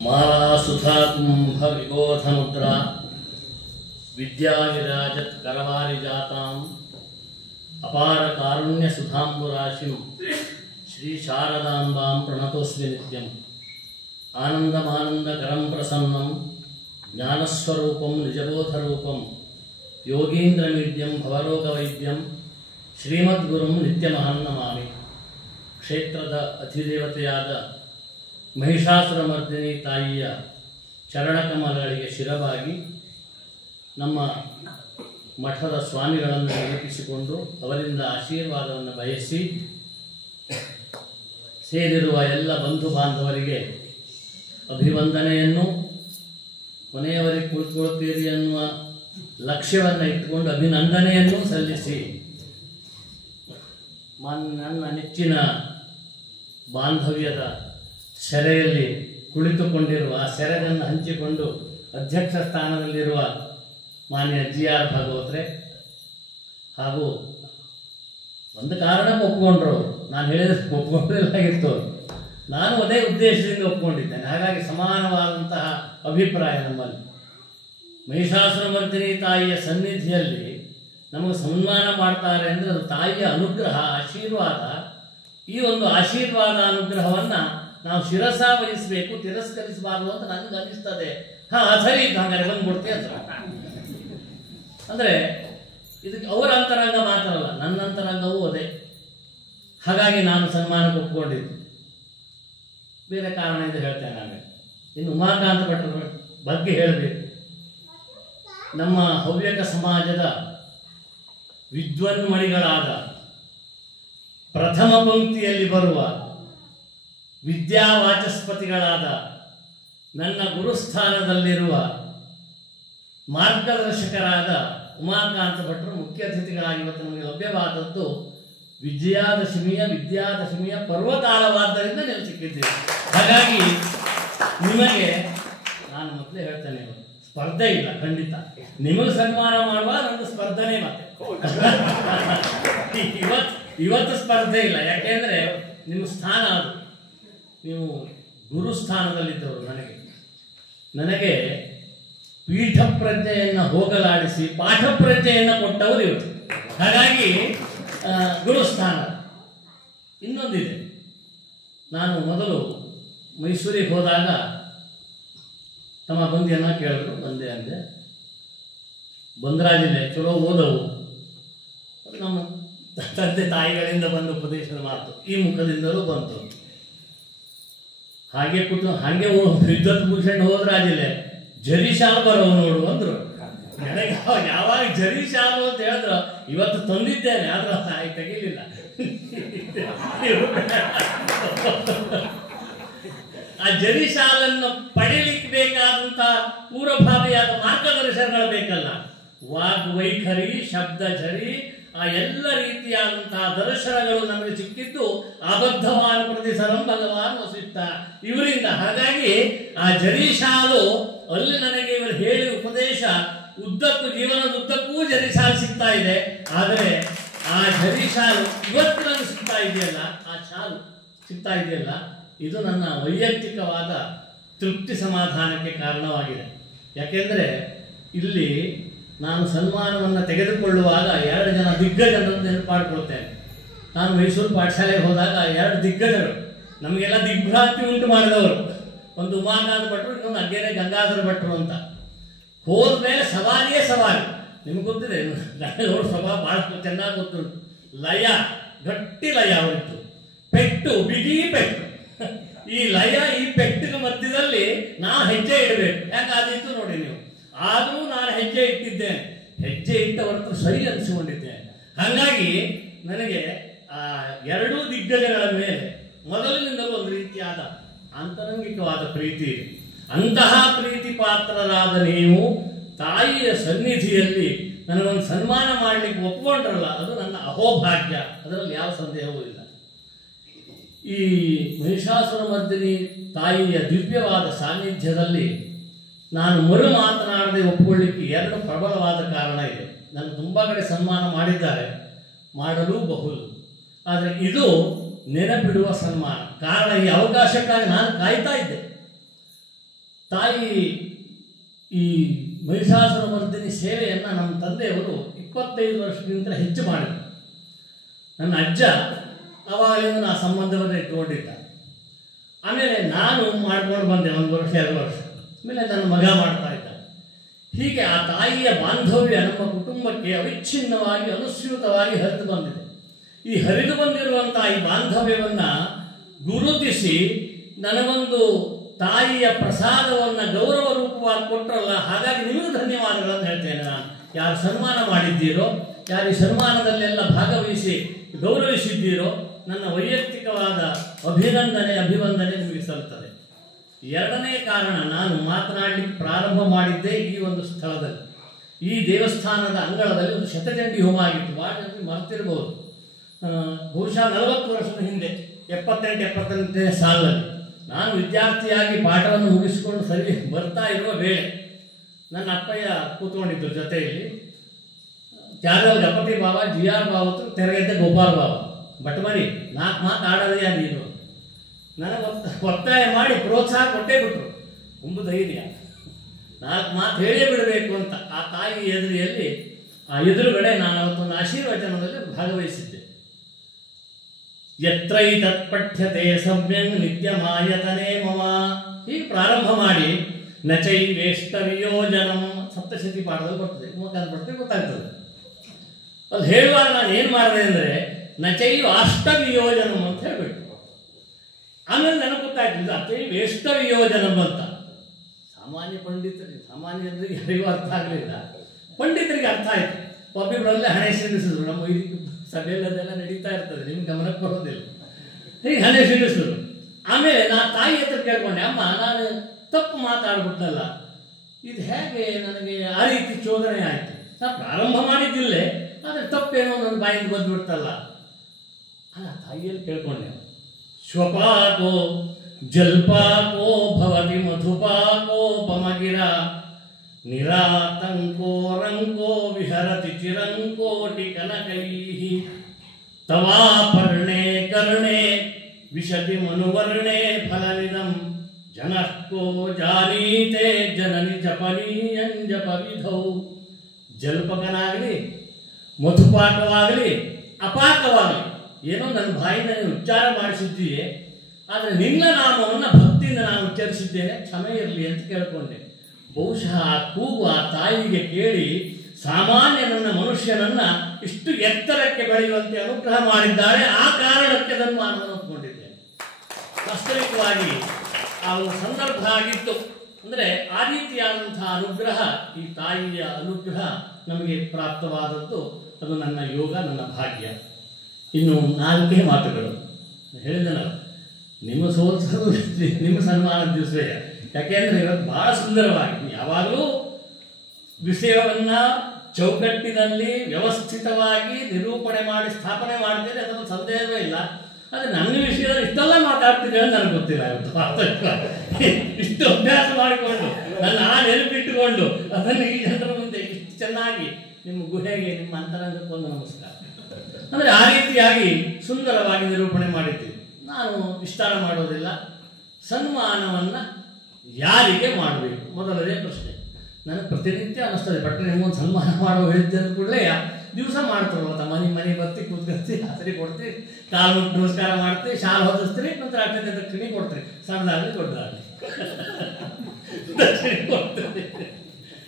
मालासुधा कुंभ विबोध मुद्रा विद्या विराजत करवारि जातां अपार कारुण्य सुधांबुराशिं श्री शारदांबां प्रणतोस्मि नित्यम् आनंदमानंदकरं प्रसन्नं ज्ञानस्वरूपं निजबोधरूपं योगीन्द्रमीड्यं भवरोगवैद्यं श्रीमद्गुरुं नित्यमहं नमामि। क्षेत्ರದ ಅಧಿದೇವತೆಯಾದ ಮಹಿಷಾಸುರಮರ್ದಿನಿ ತಾಯಿಯ ಚರಣಕಮಲಗಳಿಗೆ ಶಿರವಾಗಿ ನಮ್ಮ ಮಠದ ಸ್ವಾಮಿಗಳನ್ನು ನೆನಪಿಸಿಕೊಂಡು ಅವರಿಂದ ಆಶೀರ್ವಾದವನ್ನು ಬಯಸಿ ಸೇರಿರುವ ಎಲ್ಲ ಬಂಧು ಬಾಂಧವರಿಗೆ ಅಭಿವಂದನೆಯನ್ನು ಕೊನೆಯವರೆಗೆ ಕುಳಿತುಕೊಳ್ಳುತ್ತೀರಿ ಎನ್ನುವ ಲಕ್ಷ್ಯವನ್ನು ಇಟ್ಟುಕೊಂಡು ಅಭಿನಂದನೆಯನ್ನು ಸಲ್ಲಿಸಿ ನನ್ನ ನೆಚ್ಚಿನ ಬಾಂಧವ್ಯದ ಸೆರೆಯಲ್ಲಿ ಕುಳಿತುಕೊಂಡಿರುವ ಸೆರೆಯನ್ನು ಹಂಚಿಕೊಂಡು ಅಧ್ಯಕ್ಷ ಸ್ಥಾನದಲ್ಲಿರುವ ಮಾನ್ಯ GR ಭಾಗವತ್ರೆ ಹಾಗೂ ಒಂದು ಕಾರಣಕ್ಕೆ ಒಪ್ಪಿಕೊಂಡ್ರು, ನಾನು ಹೇಳಿದ್ರೆ ಒಪ್ಪಿಕೊಂಡಿರಲಾಗಿತ್ತು, ನಾನು ಅದೇ ಉದ್ದೇಶದಿಂದ ಒಪ್ಪಿಕೊಂಡಿದ್ದೇನೆ. ಹಾಗಾಗಿ ಸಮಾನವಾದಂತಹ ಅಭಿಪ್ರಾಯ ನಮ್ಮಲ್ಲಿ. ಮಹಿಷಾಸುರಮರ್ದಿನಿ ತಾಯಿಯ ಸನ್ನಿಧಿಯಲ್ಲಿ ನಮಗೆ ಸನ್ಮಾನ ಮಾಡ್ತಾರೆ ಅಂದರೆ ಅದು ತಾಯಿಯ ಅನುಗ್ರಹ, ಆಶೀರ್ವಾದ. ಈ ಒಂದು ಆಶೀರ್ವಾದ ಅನುಗ್ರಹವನ್ನು ನಾವು ಶಿರಸ ವಹಿಸಬೇಕು, ತಿರಸ್ಕರಿಸಬಾರ್ದು ಅಂತ ನನಗೆ ಅನಿಸ್ತದೆ. ಸರಿ ಹಾಗಾದ್ರೆ ಬಂದ್ಬಿಡ್ತೆ ಅಂತ. ಅಂದರೆ ಇದಕ್ಕೆ ಅವರ ಅಂತರಂಗ ಮಾತ್ರ ಅಲ್ಲ, ನನ್ನ ಅಂತರಂಗವೂ ಅದೇ. ಹಾಗಾಗಿ ನಾನು ಸನ್ಮಾನಕ್ಕೆ ಒಪ್ಪಿಕೊಂಡಿದ್ದು. ಬೇರೆ ಕಾರಣ ಇದು ಹೇಳ್ತೇನೆ ನಾನು. ಇನ್ನು ಉಮಾಕಾಂತ ಭಟ್ರ ಬಗ್ಗೆ ಹೇಳಬೇಕು. ನಮ್ಮ ಹವ್ಯಕ ಸಮಾಜದ ವಿದ್ವನ್ಮಣಿಗಳಾದ ಪ್ರಥಮ ಪಂಕ್ತಿಯಲ್ಲಿ ಬರುವ ವಿದ್ಯಾವಾಚಸ್ಪತಿಗಳಾದ ನನ್ನ ಗುರುಸ್ಥಾನದಲ್ಲಿರುವ ಮಾರ್ಗದರ್ಶಕರಾದ ಉಮಾಕಾಂತ ಭಟ್ರು ಮುಖ್ಯ ಅತಿಥಿಗಳಾಗಿ ಇವತ್ತು ನಮಗೆ ಲಭ್ಯವಾದದ್ದು ವಿದ್ಯಾದಶಮಿಯ ಪರ್ವಕಾಲವಾದ್ದರಿಂದ ನೀವು ಸಿಕ್ಕಿದ್ದೀರಿ. ಹಾಗಾಗಿ ನಿಮಗೆ ನಾನು ಮೊದಲೇ ಹೇಳ್ತೇನೆ, ಸ್ಪರ್ಧೆ ಇಲ್ಲ, ಖಂಡಿತ ನಿಮಗೆ ಸನ್ಮಾನ ಮಾಡುವ ನಂದು ಸ್ಪರ್ಧನೆ. ಮತ್ತೆ ಇವತ್ತು ಸ್ಪರ್ಧೆ ಇಲ್ಲ, ಯಾಕೆಂದ್ರೆ ನಿಮ್ಮ ಸ್ಥಾನ ಅದು. ನೀವು ಗುರುಸ್ಥಾನದಲ್ಲಿದ್ದವರು. ನನಗೆ ಪೀಠ ಪ್ರಜ್ಞೆಯನ್ನು ಹೋಗಲಾಡಿಸಿ ಪಾಠ ಪ್ರಜ್ಞೆಯನ್ನು ಕೊಟ್ಟವರು ಇವರು. ಹಾಗಾಗಿ ಗುರುಸ್ಥಾನ. ಇನ್ನೊಂದಿದೆ, ನಾನು ಮೊದಲು ಮೈಸೂರಿಗೆ ಹೋದಾಗ ತಮ್ಮ ಬಂದಿಯನ್ನ ಕೇಳಿದ್ರು, ಬಂದೆ ಅಂದೆ. ಬಂದ್ರಾಜಿಲ್ಲೆ ಚಲೋ ಓದವು, ನಮ್ಮ ತಂದೆ ತಾಯಿಗಳಿಂದ ಬಂದ ಉಪದೇಶದ ಮಾತು ಈ ಮುಖದಿಂದಲೂ ಬಂತು. ಹಾಗೆ ವಿದ್ವತ್ ಭೂಷಣ್ ಹೋದ್ರಾಜಿಲ್ಲೆ ಜರಿ ಶಾಲು ಬರೋವು ನೋಡು ಅಂದ್ರು. ನನಗೆ ಯಾವಾಗ ಜರಿ ಶಾಲು ಅಂತ ಹೇಳಿದ್ರು ಇವತ್ತು ತಂದಿದ್ದೇನೆ, ಆದ್ರೆ ತಾಯಿ ತೆಗಿಲಿಲ್ಲ. ಆ ಜರಿ ಶಾಲನ್ನು ಪಡೀಲಿಕ್ಕೆ ಬೇಕಾದಂತ ಪೂರ್ವಭಾವಿಯಾದ ಮಾರ್ಗದರ್ಶನಗಳು ಬೇಕಲ್ಲ. ವಾಗ್ವೈಖರಿ, ಶಬ್ದ ಝರಿ, ಆ ಎಲ್ಲ ರೀತಿಯಾದಂತಹ ದರ್ಶನಗಳು ನಮಗೆ ಸಿಕ್ಕಿದ್ದು ಅಬದ್ಧವಾದ ಪ್ರತಿಸರಂ ಭಗವಾನ್ ವಸಿಷ್ಠ ಇವರಿಂದ. ಹಾಗಾಗಿ ಆ ಜರಿಶಾಲು ಅಲ್ಲಿ ನನಗೆ ಇವರು ಹೇಳಿ ಉಪದೇಶ ಉದ್ದಕ್ಕೂ, ಜೀವನದ ಉದ್ದಕ್ಕೂ ಜರಿಶಾಲು ಸಿಗ್ತಾ ಇದೆ. ಆದರೆ ಆ ಜರಿಶಾಲು ಇವತ್ತು ನನಗೆ ಸಿಗ್ತಾ ಇದೆಯಲ್ಲ, ಆ ಶಾಲು ಸಿಗ್ತಾ ಇದೆಯಲ್ಲ, ಇದು ನನ್ನ ವೈಯಕ್ತಿಕವಾದ ತೃಪ್ತಿ ಸಮಾಧಾನಕ್ಕೆ ಕಾರಣವಾಗಿದೆ. ಯಾಕೆಂದರೆ ಇಲ್ಲಿ ನಾನು ಸನ್ಮಾನವನ್ನು ತೆಗೆದುಕೊಳ್ಳುವಾಗ 2 ಜನ ದಿಗ್ಗಜರನ್ನು ನೆನಪು ಮಾಡಿಕೊಳ್ತೇನೆ. ನಾನು ಮೈಸೂರು ಪಾಠಶಾಲೆಗೆ ಹೋದಾಗ 2 ದಿಗ್ಗಜರು ನಮಗೆಲ್ಲ ದಿಗ್ಭ್ರಾಂತಿ ಉಂಟು ಮಾಡಿದವರು. ಒಂದು ಉಮಾಕಾಂತ ಭಟ್ರು, ಇನ್ನೊಂದು ಅಗ್ಗೇರೆ ಗಂಗಾಧರ ಭಟ್ರು ಅಂತ. ಹೋದ್ಮೇಲೆ ಸವಾರಿಯೇ ಸವಾರಿ. ನಿಮ್ಗೆ ಗೊತ್ತಿದೆ, ಅವ್ರ ಸ್ವಭಾವ ಭಾಳ ಚೆನ್ನಾಗಿ ಗೊತ್ತುಂಟು. ಲಯ, ಗಟ್ಟಿ ಲಯ ಅವರಿತ್ತು. ಪೆಟ್ಟು, ಬಿಗಿ ಪೆಟ್ಟು. ಈ ಲಯ, ಈ ಪೆಟ್ಟಿನ ಮಧ್ಯದಲ್ಲಿ ನಾವು ಹೆಜ್ಜೆ ಇಡಬೇಕು. ಯಾಕಾದಿತ್ತು ನೋಡಿ ನೀವು. ಆದರೂ ನಾನು ಹೆಜ್ಜೆ ಇಟ್ಟಿದ್ದೇನೆ, ಹೆಜ್ಜೆ ಇಟ್ಟ ಹೊರತು ಸರಿ ಅನಿಸಿಕೊಂಡಿದ್ದೇನೆ. ಹಾಗಾಗಿ ನನಗೆ ಆ 2 ದಿಗ್ಗಜಗಳ ಮೇಲೆ ಮೊದಲಿನಿಂದಲೂ ಒಂದು ರೀತಿಯಾದ ಆಂತರಂಗಿಕವಾದ ಪ್ರೀತಿ ಇದೆ. ಅಂತಹ ಪ್ರೀತಿ ಪಾತ್ರರಾದ ನೀವು ತಾಯಿಯ ಸನ್ನಿಧಿಯಲ್ಲಿ ನನಗೊಂದು ಸನ್ಮಾನ ಮಾಡಲಿಕ್ಕೆ ಒಪ್ಪಿಕೊಂಡ್ರಲ್ಲ, ಅದು ನನ್ನ ಅಹೋಭಾಗ್ಯ, ಅದರಲ್ಲಿ ಯಾವ ಸಂದೇಹವೂ ಇಲ್ಲ. ಈ ಮಹಿಷಾಸುರಮರ್ದಿನಿ ತಾಯಿಯ ದಿವ್ಯವಾದ ಸಾನ್ನಿಧ್ಯದಲ್ಲಿ ನಾನು ಮರು ಮಾತನಾಡದೆ ಒಪ್ಪಿಕೊಳ್ಳಿಕ್ಕೆ 2 ಪ್ರಬಲವಾದ ಕಾರಣ ಇದೆ. ನಾನು ತುಂಬ ಕಡೆ ಸನ್ಮಾನ ಮಾಡಿದ್ದಾರೆ, ಮಾಡಲೂ ಬಹುದು. ಆದರೆ ಇದು ನೆನಪಿಡುವ ಸನ್ಮಾನ. ಕಾರಣ ಈ ಅವಕಾಶಕ್ಕಾಗಿ ನಾನು ಕಾಯ್ತಾ ಇದ್ದೆ. ತಾಯಿ ಈ ಮಹಿಷಾಸುರಮರ್ದಿನಿ ಸೇವೆಯನ್ನು ನಮ್ಮ ತಂದೆಯವರು 25 ವರ್ಷಕ್ಕಿಂತ ಹೆಚ್ಚು ಮಾಡಿದರು. ನನ್ನ ಅಜ್ಜ ಅವಾಗಲಿಂದ ಆ ಸಂಬಂಧವನ್ನು ಇಟ್ಕೊಂಡಿದ್ದ. ಆಮೇಲೆ ನಾನು ಮಾಡ್ಕೊಂಡು ಬಂದೆ 1 ವರ್ಷ 2 ವರ್ಷ. ಆಮೇಲೆ ನನ್ನ ಮಗ ಮಾಡ್ತಾ ಇದ್ದ. ಹೀಗೆ ಆ ತಾಯಿಯ ಬಾಂಧವ್ಯ ನಮ್ಮ ಕುಟುಂಬಕ್ಕೆ ಅವಿಚ್ಛಿನ್ನವಾಗಿ ಅನುಸ್ಯೂತವಾಗಿ ಹರಿದು ಬಂದಿದೆ. ಈ ಹರಿದು ಬಂದಿರುವಂಥ ಈ ಬಾಂಧವ್ಯವನ್ನು ಗುರುತಿಸಿ ನನಗೊಂದು ತಾಯಿಯ ಪ್ರಸಾದವನ್ನು ಗೌರವ ರೂಪವಾಗಿ ಕೊಟ್ಟರಲ್ಲ, ಹಾಗಾಗಿ ನಿಮಗೂ ಧನ್ಯವಾದಗಳನ್ನು ಹೇಳ್ತೇನೆ. ನಾನು ಯಾರು ಸನ್ಮಾನ ಮಾಡಿದ್ದೀರೋ, ಯಾರು ಈ ಸನ್ಮಾನದಲ್ಲೆಲ್ಲ ಭಾಗವಹಿಸಿ ಗೌರವಿಸಿದ್ದೀರೋ, ನನ್ನ ವೈಯಕ್ತಿಕವಾದ ಅಭಿವಂದನೆ ನಿಮಗೆ ಸಲ್ಲುತ್ತದೆ. ಎರಡನೇ ಕಾರಣ, ನಾನು ಮಾತನಾಡಲಿಕ್ಕೆ ಪ್ರಾರಂಭ ಮಾಡಿದ್ದೇ ಈ ಒಂದು ಸ್ಥಳದಲ್ಲಿ. ಈ ದೇವಸ್ಥಾನದ ಅಂಗಳದಲ್ಲಿ ಒಂದು ಶತಚಂಡಿ ಹೋಮ ಆಗಿತ್ತು. ಭಾಳ ಜನರಿಗೆ ಮರೆತಿರ್ಬೋದು. ಬಹುಶಃ 40 ವರ್ಷದ ಹಿಂದೆ 78 ಸಾಲಿನಲ್ಲಿ ನಾನು ವಿದ್ಯಾರ್ಥಿಯಾಗಿ ಪಾಠವನ್ನು ಮುಗಿಸಿಕೊಂಡು ಸರಿ ಬರ್ತಾ ಇರುವ ವೇಳೆ ನನ್ನ ಅಪ್ಪಯ್ಯ ಕೂತ್ಕೊಂಡಿದ್ದರು ಜೊತೆಯಲ್ಲಿ. ತ್ಯಾಗಲ್ ಗಪತಿ ಬಾಬಾ, GR ಬಾವತ್ತು, ತೆರೆಗೆದ್ದ ಗೋಪಾಲ್ ಬಾಬಾ, ಬಟ್ಮರಿ 4 ಮಾತು ಆಡೋದೇ ನೀನು. ನನಗೆ ಒತ್ತಾಯ ಮಾಡಿ ಪ್ರೋತ್ಸಾಹ ಕೊಟ್ಟೇ ಬಿಟ್ರು. ತುಂಬ ಧೈರ್ಯ, 4 ಮಾತು ಹೇಳೇ ಬಿಡಬೇಕು ಅಂತ. ಆ ತಾಯಿ ಎದುರಿಯಲ್ಲಿ ಆ ಎದುರುಗಡೆ ನಾನು ಅವತ್ತೊಂದು ಆಶೀರ್ವಚನದಲ್ಲಿ ಭಾಗವಹಿಸಿದ್ದೆ. ಯತ್ರೈತತ್ಪಠ್ಯತೆ ಸಮ್ಯಂಗ್ ನಿತ್ಯಮಾಯತನೇ ಮಮ, ಹೀಗೆ ಪ್ರಾರಂಭ ಮಾಡಿ ನಚೈವೇಷ್ಟವಿಯೋಜನಂ ಸಪ್ತಶತಿ ಪಾಠದಲ್ಲಿ ಬರ್ತದೆ. 34 ಬರ್ತದೆ, ಗೊತ್ತಾಗ್ತದೆ. ಅಲ್ಲಿ ಹೇಳುವಾಗ ನಾನು ಏನು ಮಾಡಿದೆ ಅಂದರೆ ನಚೈವ ಅಷ್ಟವಿಯೋಜನಂ ಅಂತ ಹೇಳ್ಬಿಟ್ಟು. ಆಮೇಲೆ ನನಗೆ ಗೊತ್ತಾಗ್ತಿದ್ದು ಅತೈವೇಷ್ಟವಿಯೋಜನಂ ಅಂತ. ಸಾಮಾನ್ಯ ಪಂಡಿತರಿಗೆ, ಸಾಮಾನ್ಯ ಜನರಿಗೆ ಯಾರಿಗೂ ಅರ್ಥ ಆಗಲಿಲ್ಲ, ಪಂಡಿತರಿಗೆ ಅರ್ಥ ಆಯಿತು. ಒಬ್ಬಿಬ್ಬರಲ್ಲೇ ಹಣೆ ಸಿಡಿಸಿದ್ರು. ನಮ್ಮ ಈ ಸಭೆಯಲ್ಲದೆಲ್ಲ ನಡೀತಾ ಇರ್ತದೆ, ನಿಮ್ಗೆ ಗಮನಕ್ಕೆ ಬರೋದಿಲ್ಲ. ಹೀಗೆ ಹಣೆ ಸಿಡಿಸಿದ್ರು. ಆಮೇಲೆ ನಾನು ತಾಯಿ ಹತ್ರ ಕೇಳ್ಕೊಂಡೆ, ಅಮ್ಮ ನಾನು ತಪ್ಪು ಮಾತಾಡ್ಬಿಟ್ಟಲ್ಲ, ಇದು ಹೇಗೆ ನನಗೆ ಆ ರೀತಿ ಚೋದನೆ ಆಯಿತು? ನಾನು ಪ್ರಾರಂಭ ಮಾಡಿದ್ದಿಲ್ಲೇ, ಆದರೆ ತಪ್ಪೇನೋ ನನ್ನ ಬಾಯಿಂದ ಬಂದ್ಬಿಡ್ತಲ್ಲ. ಅಲ್ಲ, ತಾಯಿಯಲ್ಲಿ ಕೇಳ್ಕೊಂಡೆ. ಶ್ವಪಾಕೋ ಜಲ್ಪಾಕೋ ಭವತಿ ಮಧುಪಾಕೋಪಮಗಿರ ನಿರಾತಂಕೋ ರಂಕೋ ವಿಹರತಿ ಚಿರಂಕೋಟಿ ಕನಕೈಃ ತವಾಪರ್ಣೆ ಕರ್ಣೆ ವಿಶತಿ ಮನುವರ್ಣೆ ಫಲವಿದಂ ಜನಃಕೋ ಜಾನೀತೆ ಜನನಿ ಜಪನೀಯಂ ಜಪವಿಧೌ. ಜಲ್ಪಕನಾಗಲಿ, ಮಧುಪಾಕವಾಗಲಿ, ಅಪಾಕವಾಗಲಿ, ಏನೋ ನನ್ನ ಬಾಯಿಂದ ನೀನು ಉಚ್ಚಾರ ಮಾಡಿಸಿದ್ದೀಯೇ, ಆದರೆ ನಿನ್ನ ನಾಮವನ್ನು ಭಕ್ತಿಯಿಂದ ನಾನು ಉಚ್ಚರಿಸಿದ್ದೇನೆ, ಕ್ಷಮೆ ಇರಲಿ ಅಂತ ಕೇಳಿಕೊಂಡೆ. ಬಹುಶಃ ಆ ಕೂಗು ಆ ತಾಯಿಗೆ ಕೇಳಿ ಸಾಮಾನ್ಯ ನನ್ನ ಮನುಷ್ಯನನ್ನು ಇಷ್ಟು ಎತ್ತರಕ್ಕೆ ಬೆಳೆಯುವಂತೆ ಅನುಗ್ರಹ ಮಾಡಿದ್ದಾರೆ. ಆ ಕಾರಣಕ್ಕೆ ಅದನ್ನು ನಾನು ಒಪ್ಪಿಕೊಂಡಿದ್ದೇನೆ. ವಾಸ್ತವಿಕವಾಗಿ ಆ ಒಂದು ಸಂದರ್ಭ ಆಗಿತ್ತು. ಅಂದರೆ ಆ ರೀತಿಯಾದಂತಹ ಅನುಗ್ರಹ, ಈ ತಾಯಿಯ ಅನುಗ್ರಹ ನಮಗೆ ಪ್ರಾಪ್ತವಾದದ್ದು. ಅದು ನನ್ನ ಯೋಗ, ನನ್ನ ಭಾಗ್ಯ. ಇನ್ನು 4 ಮಾತುಗಳು ಹೇಳಿದನಲ್ಲ, ನಿಮ್ಮ ಸೋಲ್ಸಲು ನಿಮ್ಮ ಸನ್ಮಾನದ ದಿವಸವೇ. ಯಾಕೆಂದರೆ ಇವತ್ತು ಭಾಳ ಸುಂದರವಾಗಿ ಯಾವಾಗಲೂ ವಿಷಯವನ್ನು ಚೌಕಟ್ಟಿನಲ್ಲಿ ವ್ಯವಸ್ಥಿತವಾಗಿ ನಿರೂಪಣೆ ಮಾಡಿ ಸ್ಥಾಪನೆ ಮಾಡ್ತೇನೆ, ಅದನ್ನು ಸಂದೇಹವೇ ಇಲ್ಲ. ಆದರೆ ನನ್ನ ವಿಷಯದಲ್ಲಿ ಇಷ್ಟೆಲ್ಲ ಮಾತಾಡ್ತೀನಿ ಅಂತ ನನಗೆ ಗೊತ್ತಿಲ್ಲ. ಇವತ್ತು ಇಷ್ಟು ಅಭ್ಯಾಸ ಮಾಡಿಕೊಂಡು ನನ್ನ ನೆನಪಿಟ್ಟುಕೊಂಡು ಅದನ್ನು ಈ ಜನರ ಮುಂದೆ ಇಷ್ಟು ಚೆನ್ನಾಗಿ ನಿಮ್ಮ ಗುಹೆಗೆ, ನಿಮ್ಮ ಅಂತರಂಗಕ್ಕೊಂದು ನಮಸ್ಕಾರ. ಅಂದರೆ ಆ ರೀತಿಯಾಗಿ ಸುಂದರವಾಗಿ ನಿರೂಪಣೆ ಮಾಡಿದ್ದೀವಿ. ನಾನು ವಿಸ್ತಾರ ಮಾಡೋದಿಲ್ಲ. ಸನ್ಮಾನವನ್ನು ಯಾರಿಗೆ ಮಾಡಬೇಕು ಮೊದಲನೇ ಪ್ರಶ್ನೆ. ನನಗೆ ಪ್ರತಿನಿತ್ಯ ಅನ್ನಿಸ್ತದೆ, ಬಟ್ ನಿಮ್ಗೊಂದು ಸನ್ಮಾನ ಮಾಡೋ ಹೇಳಿದ್ದೆ ಅಂದ ಕೂಡಲೇ ದಿವಸ ಮಾಡ್ತಾರಲ್ಲ, ಮನೆ ಬರ್ತಿ ಕೂತ್ಕೊಳ್ತಿ, ಹಸರಿ ಕೊಡ್ತೀವಿ, ಕಾಲು ಮುಟ್ಟು ನಮಸ್ಕಾರ ಮಾಡ್ತೀವಿ, ಶಾಲೆ ಹೊದಿಸ್ತೀರಿ, ನಂತರ ಅಟ್ಟೆ ದಕ್ಷಿಣೆ ಕೊಡ್ತೀರಿ, ಸಣ್ಣದಾಗಲಿ ದೊಡ್ಡದಾಗಲಿ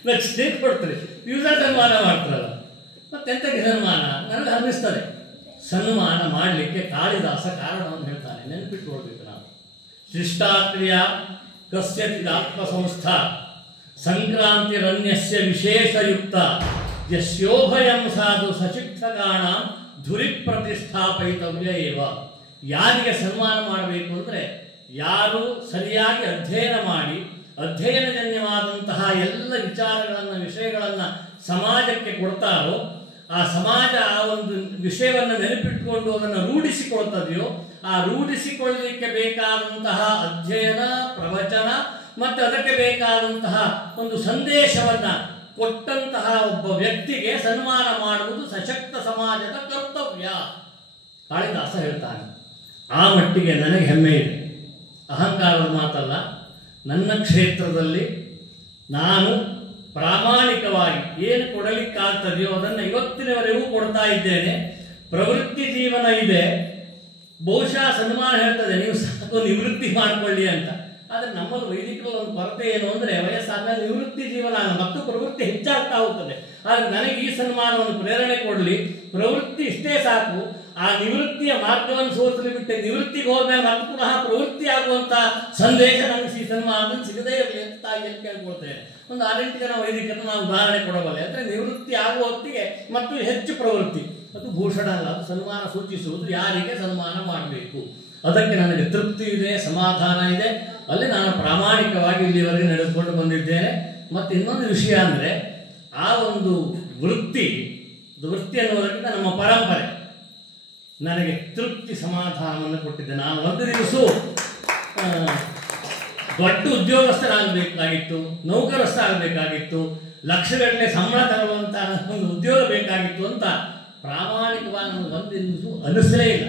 ದಕ್ಷಿಣೆ ಕೊಡ್ತೀರಿ, ದಿವಸ ಸನ್ಮಾನ ಮಾಡ್ತಾರಲ್ಲ. ಮತ್ತೆಂತಕ್ಕೆ ಸನ್ಮಾನ? ನನಗೆ ಅನ್ನಿಸ್ತದೆ, ಸನ್ಮಾನ ಮಾಡಲಿಕ್ಕೆ ಕಾಳಿದಾಸ ಕಾರಣವನ್ನು ಹೇಳ್ತಾನೆ, ನೆನಪಿಟ್ಕೊಳ್ಬೇಕು ನಾವು. ಶಿಷ್ಟಾಕ್ರಿಯ ಕಸ್ಯಚಿದಾತ್ಮಸಂಸ್ಥಾ ಸಂಕ್ರಾಂತಿರನ್ಯಸ್ಯ ವಿಶೇಷಯುಕ್ತ ಯಸ್ಯೋಭಯಂ ಸಾಧು ಸಶಿಕ್ಷಕಾಣ ಧುರಿ ಪ್ರತಿಷ್ಠಾಪಯಿತವ್ಯ ಏವ. ಯಾರಿಗೆ ಸನ್ಮಾನ ಮಾಡಬೇಕು ಅಂದರೆ ಯಾರು ಸರಿಯಾಗಿ ಅಧ್ಯಯನ ಮಾಡಿ ಅಧ್ಯಯನಜನ್ಯವಾದಂತಹ ಎಲ್ಲ ವಿಚಾರಗಳನ್ನು, ವಿಷಯಗಳನ್ನು ಸಮಾಜಕ್ಕೆ ಕೊಡ್ತಾರೋ, ಆ ಸಮಾಜ ಆ ಒಂದು ವಿಷಯವನ್ನು ನೆನಪಿಟ್ಟುಕೊಂಡು ಅದನ್ನು ರೂಢಿಸಿಕೊಳ್ತದೆಯೋ, ಆ ರೂಢಿಸಿಕೊಳ್ಳಲಿಕ್ಕೆ ಬೇಕಾದಂತಹ ಅಧ್ಯಯನ, ಪ್ರವಚನ ಮತ್ತು ಅದಕ್ಕೆ ಬೇಕಾದಂತಹ ಒಂದು ಸಂದೇಶವನ್ನು ಕೊಟ್ಟಂತಹ ಒಬ್ಬ ವ್ಯಕ್ತಿಗೆ ಸನ್ಮಾನ ಮಾಡುವುದು ಸಶಕ್ತ ಸಮಾಜದ ಕರ್ತವ್ಯ. ಕಾಳಿದಾಸ ಹೇಳ್ತಾನೆ. ಆ ಮಟ್ಟಿಗೆ ನನಗೆ ಹೆಮ್ಮೆ ಇದೆ, ಅಹಂಕಾರದ ಮಾತಲ್ಲ. ನನ್ನ ಕ್ಷೇತ್ರದಲ್ಲಿ ನಾನು ಪ್ರಾಮಾಣಿಕವಾಗಿ ಏನು ಕೊಡಲಿಕ್ಕಾಗ್ತದೆಯೋ ಅದನ್ನು ಇವತ್ತಿನವರೆಗೂ ಕೊಡ್ತಾ ಇದ್ದೇನೆ. ಪ್ರವೃತ್ತಿ ಜೀವನ ಇದೆ, ಬಹುಶಃ ಸನ್ಮಾನ ಹೇಳ್ತದೆ ನೀವು ಸಾಕು ನಿವೃತ್ತಿ ಮಾಡಿಕೊಳ್ಳಿ ಅಂತ. ಆದರೆ ನಮ್ಮಲ್ಲಿ ವೈದಿಕರ ಒಂದು ಕೊರತೆ ಏನು ಅಂದರೆ ವಯಸ್ಸಾದ ನಿವೃತ್ತಿ ಜೀವನ ಮತ್ತು ಪ್ರವೃತ್ತಿ ಹೆಚ್ಚಾಗ್ತಾ ಹೋಗ್ತದೆ. ಆದರೆ ನನಗೆ ಈ ಸನ್ಮಾನವನ್ನು ಪ್ರೇರಣೆ ಕೊಡಲಿ, ಪ್ರವೃತ್ತಿ ಇಷ್ಟೇ ಸಾಕು, ಆ ನಿವೃತ್ತಿಯ ಮಾರ್ಗವನ್ನು ಸೋಸಲು ಬಿಟ್ಟೆ ನಿವೃತ್ತಿಗೆ ಹೋದ್ಮೇಲೆ ಮತ್ತೆ ಪುನಃ ಪ್ರವೃತ್ತಿ ಆಗುವಂಥ ಸಂದೇಶ ನಮಗೆ ಈ ಸನ್ಮಾನದಲ್ಲಿ ಸಿಗದೇ ಇರಲಿ ಅಂತ ತಾಯಿಯಲ್ಲಿ ಕೇಳ್ಕೊಳ್ತೇನೆ. ಒಂದು 6-8 ಜನ ವೈದಿಕರನ್ನು ನಾವು ಉದಾಹರಣೆ ಕೊಡಬಲ್ಲೆ. ಅಂದರೆ ನಿವೃತ್ತಿ ಆಗುವ ಹೊತ್ತಿಗೆ ಮತ್ತು ಹೆಚ್ಚು ಪ್ರವೃತ್ತಿ, ಅದು ಭೂಷಣ ಅಲ್ಲ, ಅದು ಸನ್ಮಾನ ಸೂಚಿಸುವುದು ಯಾರಿಗೆ ಸನ್ಮಾನ ಮಾಡಬೇಕು. ಅದಕ್ಕೆ ನನಗೆ ತೃಪ್ತಿ ಇದೆ, ಸಮಾಧಾನ ಇದೆ. ಅಲ್ಲಿ ನಾನು ಪ್ರಾಮಾಣಿಕವಾಗಿ ಇಲ್ಲಿವರೆಗೆ ನಡೆದುಕೊಂಡು ಬಂದಿದ್ದೇನೆ. ಮತ್ತು ಇನ್ನೊಂದು ವಿಷಯ ಅಂದರೆ ಆ ಒಂದು ವೃತ್ತಿ ಅನ್ನುವುದಕ್ಕಿಂತ ನಮ್ಮ ಪರಂಪರೆ ನನಗೆ ತೃಪ್ತಿ ಸಮಾಧಾನವನ್ನು ಕೊಟ್ಟಿದ್ದೆ. ನಾನು ಒಂದು ದಿವಸ ದೊಡ್ಡ ಉದ್ಯೋಗಸ್ಥರಾಗಬೇಕಾಗಿತ್ತು, ನೌಕರಸ್ಥರಾಗಬೇಕಾಗಿತ್ತು, ಲಕ್ಷಗಟ್ಟಲೆ ಸಂಬಳ ತರುವಂತಹ ಒಂದು ಉದ್ಯೋಗ ಬೇಕಾಗಿತ್ತು ಅಂತ ಪ್ರಾಮಾಣಿಕವಾಗಿ ನನಗೆ ಒಂದು ದಿವಸ ಅನಿಸಲೇ ಇಲ್ಲ.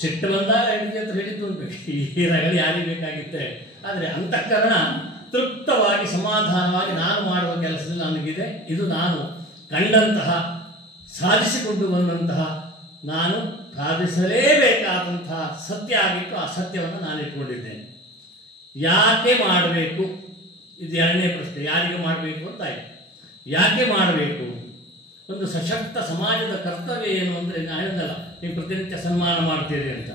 ಸಿಟ್ಟು ಬಂದಾಗ ಹೆಂಡತಿ ಅಂತ ಹೇಳಿದ್ದು ಉಂಟು, ಈ ರಗಳಿ ಯಾರಿಗೆ ಬೇಕಾಗಿತ್ತೆ. ಆದರೆ ಅಂತಃಕರಣ ತೃಪ್ತವಾಗಿ ಸಮಾಧಾನವಾಗಿ ನಾನು ಮಾಡುವ ಕೆಲಸದಲ್ಲಿ ನನಗಿದೆ. ಇದು ನಾನು ಕಂಡಂತಹ, ಸಾಧಿಸಿಕೊಂಡು ಬಂದಂತಹ, ನಾನು ಸಾಧಿಸಲೇಬೇಕಾದಂತಹ ಸತ್ಯ ಆಗಿತ್ತು. ಆ ಸತ್ಯವನ್ನು ನಾನು ಇಟ್ಕೊಂಡಿದ್ದೇನೆ. ಯಾಕೆ ಮಾಡಬೇಕು, ಇದು ಎರಡನೇ ಪ್ರಶ್ನೆ. ಯಾರಿಗೆ ಮಾಡಬೇಕು ಅಂತಾಯಿತು. ಯಾಕೆ ಮಾಡಬೇಕು? ಒಂದು ಸಶಕ್ತ ಸಮಾಜದ ಕರ್ತವ್ಯ ಏನು ಅಂದರೆ, ನಾನು ಹೇಳಿದಲ್ಲ ನೀವು ಪ್ರತಿನಿತ್ಯ ಸನ್ಮಾನ ಮಾಡ್ತೀರಿ ಅಂತ.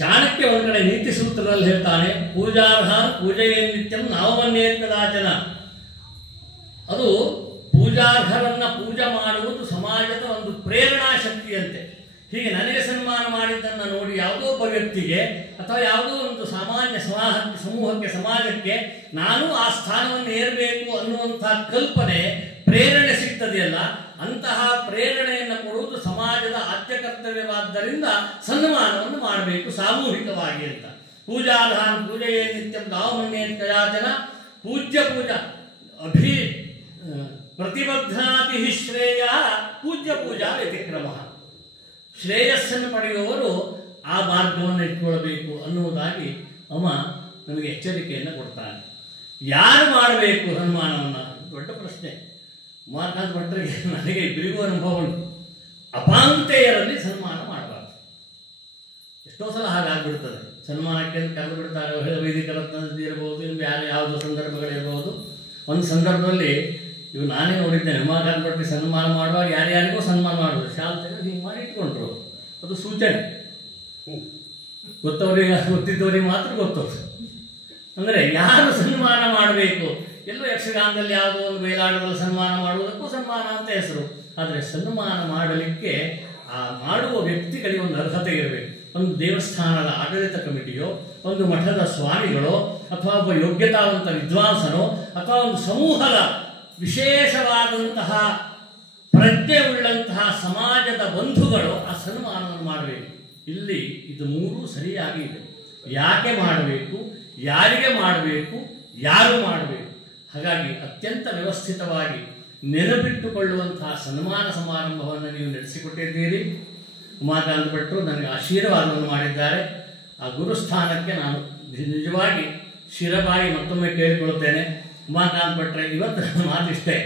ಚಾಣಕ್ಯ ಒಂದು ಕಡೆ ನೀತಿ ಸೂತ್ರದಲ್ಲಿ ಹೇಳ್ತಾನೆ, ಪೂಜಾರ್ಹ ಪೂಜೆಯೇ ನಿತ್ಯಂ ನಾವನ್ನೇತ್ ಕದಾಚನ. ಅದು ಪೂಜಾರ್ಹರನ್ನು ಪೂಜೆ ಮಾಡುವುದು ಸಮಾಜದ ಒಂದು ಪ್ರೇರಣಾ ಶಕ್ತಿಯಂತೆ. ಹೀಗೆ ನನಗೆ ಸನ್ಮಾನ ಮಾಡಿದ್ದನ್ನು ನೋಡಿ ಯಾವುದೋ ಒಬ್ಬ ವ್ಯಕ್ತಿಗೆ ಅಥವಾ ಯಾವುದೋ ಒಂದು ಸಾಮಾನ್ಯ ಸಮೂಹಕ್ಕೆ, ಸಮಾಜಕ್ಕೆ ನಾನು ಆ ಸ್ಥಾನವನ್ನು ಏರಬೇಕು ಅನ್ನುವಂಥ ಕಲ್ಪನೆ, ಪ್ರೇರಣೆ ಸಿಗ್ತದೆಯಲ್ಲ, ಅಂತಹ ಪ್ರೇರಣೆಯನ್ನು ಕೊಡುವುದು ಸಮಾಜದ ಆದ್ಯ ಕರ್ತವ್ಯವಾದ್ದರಿಂದ ಸನ್ಮಾನವನ್ನು ಮಾಡಬೇಕು ಸಾಮೂಹಿಕವಾಗಿ ಅಂತ. ಪೂಜಾಧಾನ್ ಪೂಜೆಯೇ ನಿತ್ಯಂ ದಾವಮನ್ಯೇನ್ ಕಯಾಚನ. ಪೂಜ್ಯ ಪೂಜಾ ಪ್ರತಿಬದ್ಧಾತಿ ಶ್ರೇಯ ಪೂಜ್ಯ ಪೂಜಾ ವ್ಯತಿಕ್ರಮ. ಶ್ರೇಯಸ್ಸನ್ನು ಪಡೆಯುವವರು ಆ ಮಾರ್ಗವನ್ನು ಇಟ್ಕೊಳ್ಬೇಕು ಅನ್ನುವುದಾಗಿ ಅವ ನಮಗೆ ಎಚ್ಚರಿಕೆಯನ್ನು ಕೊಡ್ತಾನೆ. ಯಾರು ಮಾಡಬೇಕು ಸನ್ಮಾನವನ್ನು? ದೊಡ್ಡ ಪ್ರಶ್ನೆ. ಉಮಾಕಾಂತ ಭಟ್ರಿಗೆ ನನಗೆ ಇಬ್ಬರಿಗೂ ಅನುಭವ ಉಂಟು. ಅಪಾಂತೆಯರಲ್ಲಿ ಸನ್ಮಾನ ಮಾಡಬಾರ್ದು. ಎಷ್ಟೋ ಸಲ ಹಾಗಾಗ್ಬಿಡ್ತದೆ. ಸನ್ಮಾನಕ್ಕೆ ಕರೆದು ಬಿಡ್ತಾರೆ, ವೈದಿಕರ ಇರಬಹುದು, ಇನ್ನು ಯಾವುದೋ ಸಂದರ್ಭಗಳಿರಬಹುದು. ಒಂದು ಸಂದರ್ಭದಲ್ಲಿ ಇವು ನಾನೇ ನೋಡಿದ್ದೇನೆ, ಉಮಾಕಾಂತ ಭಟ್ರಿಗೆ ಸನ್ಮಾನ ಮಾಡುವಾಗ ಯಾರ್ಯಾರಿಗೂ ಸನ್ಮಾನ ಮಾಡೋದು, ಶಾಲ್ ತೆಗೆದು ಹೀಗೆ ಮಾಡಿ ಇಟ್ಕೊಂಡ್ರು. ಅದು ಸೂಚನೆ. ಗೊತ್ತಿದ್ದವರಿಗೆ ಮಾತ್ರ ಗೊತ್ತವ್ರು. ಅಂದರೆ ಯಾರು ಸನ್ಮಾನ ಮಾಡಬೇಕು? ಎಲ್ಲೋ ಯಕ್ಷಗಾನದಲ್ಲಿ ಯಾವುದೋ ಒಂದು ಬಯಲಾಟದಲ್ಲಿ ಸನ್ಮಾನ ಮಾಡುವುದಕ್ಕೂ ಸನ್ಮಾನ ಅಂತ ಹೆಸರು. ಆದರೆ ಸನ್ಮಾನ ಮಾಡಲಿಕ್ಕೆ ಆ ಮಾಡುವ ವ್ಯಕ್ತಿಗಳಿಗೆ ಒಂದು ಅರ್ಹತೆ ಇರಬೇಕು. ಒಂದು ದೇವಸ್ಥಾನದ ಆಡಳಿತ ಕಮಿಟಿಯೋ, ಒಂದು ಮಠದ ಸ್ವಾಮಿಗಳೋ, ಅಥವಾ ಒಬ್ಬ ಯೋಗ್ಯತಾವಂತ ವಿದ್ವಾಂಸನೋ, ಅಥವಾ ಒಂದು ಸಮೂಹದ ವಿಶೇಷವಾದಂತಹ ಪ್ರಜ್ಞೆ ಉಳ್ಳಂತಹ ಸಮಾಜದ ಬಂಧುಗಳು ಆ ಸನ್ಮಾನವನ್ನು ಮಾಡಬೇಕು. ಇಲ್ಲಿ ಇದು ಮೂರೂ ಸರಿಯಾಗಿ ಇದೆ. ಯಾಕೆ ಮಾಡಬೇಕು, ಯಾರಿಗೆ ಮಾಡಬೇಕು, ಯಾರು ಮಾಡಬೇಕು. ಹಾಗಾಗಿ ಅತ್ಯಂತ ವ್ಯವಸ್ಥಿತವಾಗಿ ನೆನಪಿಟ್ಟುಕೊಳ್ಳುವಂತಹ ಸನ್ಮಾನ ಸಮಾರಂಭವನ್ನು ನೀವು ನಡೆಸಿಕೊಟ್ಟಿದ್ದೀರಿ. ಉಮಾಕಾಂತ ಭಟ್ರು ನನಗೆ ಆಶೀರ್ವಾದವನ್ನು ಮಾಡಿದ್ದಾರೆ. ಆ ಗುರುಸ್ಥಾನಕ್ಕೆ ನಾನು ನಿಜವಾಗಿ ಶಿರಬಾಗಿ ಮತ್ತೊಮ್ಮೆ ಕೇಳಿಕೊಳ್ಳುತ್ತೇನೆ. ಉಮಾಕಾಂತ ಭಟ್ರೆ, ಇವತ್ತು ನನ್ನ ಮಾತಿಷ್ಟೇ.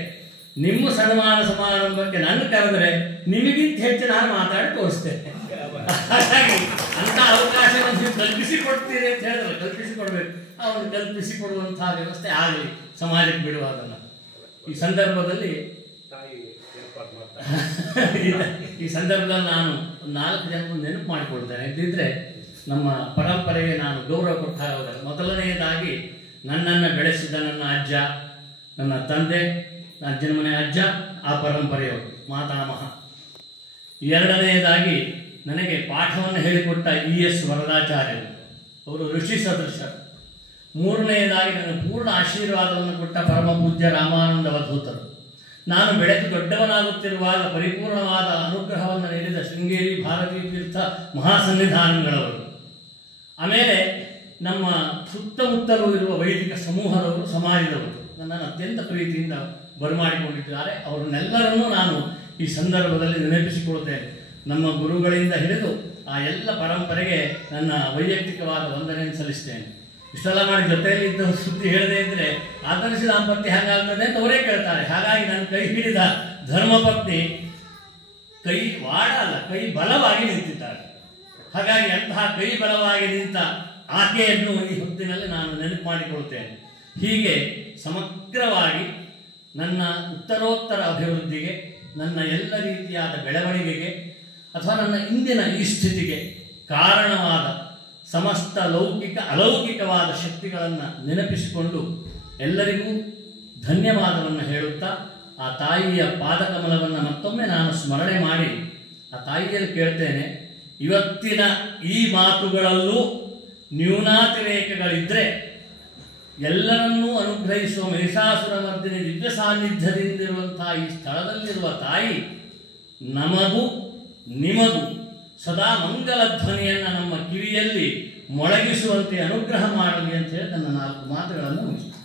ನಿಮ್ಮ ಸನ್ಮಾನ ಸಮಾರಂಭಕ್ಕೆ ನನ್ನ ಕರೆದರೆ ನಿಮಗಿಂತ ಹೆಚ್ಚು ನಾನು ಮಾತಾಡಿ ತೋರಿಸ್ತೇನೆ. ಹಾಗಾಗಿ ಅಂಥ ಅವಕಾಶವನ್ನು ಕಲ್ಪಿಸಿಕೊಡ್ತೀರಿ ಅಂತ ಹೇಳಿದ್ರೆ ಕಲ್ಪಿಸಿಕೊಡ್ಬೇಕು. ಅವನು ಕಲ್ಪಿಸಿಕೊಡುವಂತಹ ವ್ಯವಸ್ಥೆ ಆಗಲಿ ಸಮಾಜಕ್ಕೆ ಬಿಡುವಾಗಲ್ಲ. ಈ ಸಂದರ್ಭದಲ್ಲಿ ನಾನು 4 ಜನರು ನೆನಪು ಮಾಡಿಕೊಳ್ತೇನೆ. ಇದ್ದಿದ್ರೆ ನಮ್ಮ ಪರಂಪರೆಗೆ ನಾನು ಗೌರವ ಕೊಟ್ಟಾಗ, ಮೊದಲನೆಯದಾಗಿ ನನ್ನನ್ನು ಬೆಳೆಸಿದ ನನ್ನ ಅಜ್ಜ, ನನ್ನ ತಂದೆ, ಅಜ್ಜನ ಮನೆ ಅಜ್ಜ, ಆ ಪರಂಪರೆಯವರು ಮಾತಾಮಹ. ಎರಡನೆಯದಾಗಿ ನನಗೆ ಪಾಠವನ್ನು ಹೇಳಿಕೊಟ್ಟ ES ವರದಾಚಾರ್ಯರು, ಅವರು ಋಷಿ ಸದೃಶ. ಮೂರನೆಯದಾಗಿ ನನಗೆ ಪೂರ್ಣ ಆಶೀರ್ವಾದವನ್ನು ಕೊಟ್ಟ ಪರಮ ಪೂಜ್ಯ ರಾಮಾನಂದ ಅವಧೂತರು. ನಾನು ಬೆಳೆದು ದೊಡ್ಡವನಾಗುತ್ತಿರುವಾಗ ಪರಿಪೂರ್ಣವಾದ ಅನುಗ್ರಹವನ್ನು ನೀಡಿದ ಶೃಂಗೇರಿ ಭಾರತೀ ತೀರ್ಥ ಮಹಾಸನ್ನಿಧಾನಗಳವರು. ಆಮೇಲೆ ನಮ್ಮ ಸುತ್ತಮುತ್ತಲೂ ಇರುವ ವೈದಿಕ ಸಮೂಹದವರು, ಸಮಾಜದವರು ನನ್ನನ್ನು ಅತ್ಯಂತ ಪ್ರೀತಿಯಿಂದ ಬರಮಾಡಿಕೊಂಡಿದ್ದಾರೆ. ಅವರನ್ನೆಲ್ಲರನ್ನೂ ನಾನು ಈ ಸಂದರ್ಭದಲ್ಲಿ ನೆನಪಿಸಿಕೊಳ್ತೇನೆ. ನಮ್ಮ ಗುರುಗಳಿಂದ ಹಿಡಿದು ಆ ಎಲ್ಲ ಪರಂಪರೆಗೆ ನನ್ನ ವೈಯಕ್ತಿಕವಾದ ವಂದನೆಯನ್ನು ಸಲ್ಲಿಸ್ತೇನೆ. ಇಷ್ಟೆಲ್ಲ ಮಾಡಿ ಜೊತೆಯಲ್ಲಿ ಇದ್ದ ಸುದ್ದಿ ಹೇಳದೇ ಇದ್ರೆ ಆದರ್ಶ ದಾಂಪತ್ಯ ಹಾಗಾಗ್ತದೆ ಅಂತ ಅವರೇ ಕೇಳ್ತಾರೆ. ಹಾಗಾಗಿ ನನ್ನ ಕೈ ಹಿಡಿದ ಧರ್ಮಪತ್ನಿ ಕೈ ವಾಡ ಅಲ್ಲ, ಕೈ ಬಲವಾಗಿ ನಿಂತಿದ್ದಾರೆ. ಹಾಗಾಗಿ ಅಂತಹ ಕೈ ಬಲವಾಗಿ ನಿಂತ ಆಕೆಯನ್ನು ಈ ಹೊತ್ತಿನಲ್ಲಿ ನಾನು ನೆನಪು ಮಾಡಿಕೊಳ್ತೇನೆ. ಹೀಗೆ ಸಮಗ್ರವಾಗಿ ನನ್ನ ಉತ್ತರೋತ್ತರ ಅಭಿವೃದ್ಧಿಗೆ, ನನ್ನ ಎಲ್ಲ ರೀತಿಯಾದ ಬೆಳವಣಿಗೆಗೆ ಅಥವಾ ನನ್ನ ಇಂದಿನ ಈ ಸ್ಥಿತಿಗೆ ಕಾರಣವಾದ ಸಮಸ್ತ ಲೌಕಿಕ ಅಲೌಕಿಕವಾದ ಶಕ್ತಿಗಳನ್ನು ನೆನಪಿಸಿಕೊಂಡು ಎಲ್ಲರಿಗೂ ಧನ್ಯವಾದವನ್ನು ಹೇಳುತ್ತಾ ಆ ತಾಯಿಯ ಪಾದಕಮಲವನ್ನು ಮತ್ತೊಮ್ಮೆ ನಾನು ಸ್ಮರಣೆ ಮಾಡಿ ಆ ತಾಯಿಯಲ್ಲಿ ಕೇಳ್ತೇನೆ, ಇವತ್ತಿನ ಈ ಮಾತುಗಳಲ್ಲೂ ನ್ಯೂನಾತಿರೇಕಗಳಿದ್ದರೆ ಎಲ್ಲರನ್ನೂ ಅನುಗ್ರಹಿಸುವ ಮಹಿಷಾಸುರಮರ್ದಿನಿ ದಿವ್ಯ ಸಾನ್ನಿಧ್ಯದಿಂದಿರುವಂತಹ ಈ ಸ್ಥಳದಲ್ಲಿರುವ ತಾಯಿ ನಮಗೂ ನಿಮಗೂ ಸದಾ ಮಂಗಲ ಧ್ವನಿಯನ್ನು ನಮ್ಮ ಕಿವಿಯಲ್ಲಿ ಮೊಳಗಿಸುವಂತೆ ಅನುಗ್ರಹ ಮಾಡಲಿ ಅಂತ ಹೇಳಿ ನನ್ನ 4 ಮಾತುಗಳನ್ನು ಮುಗಿಸ್ತೇನೆ.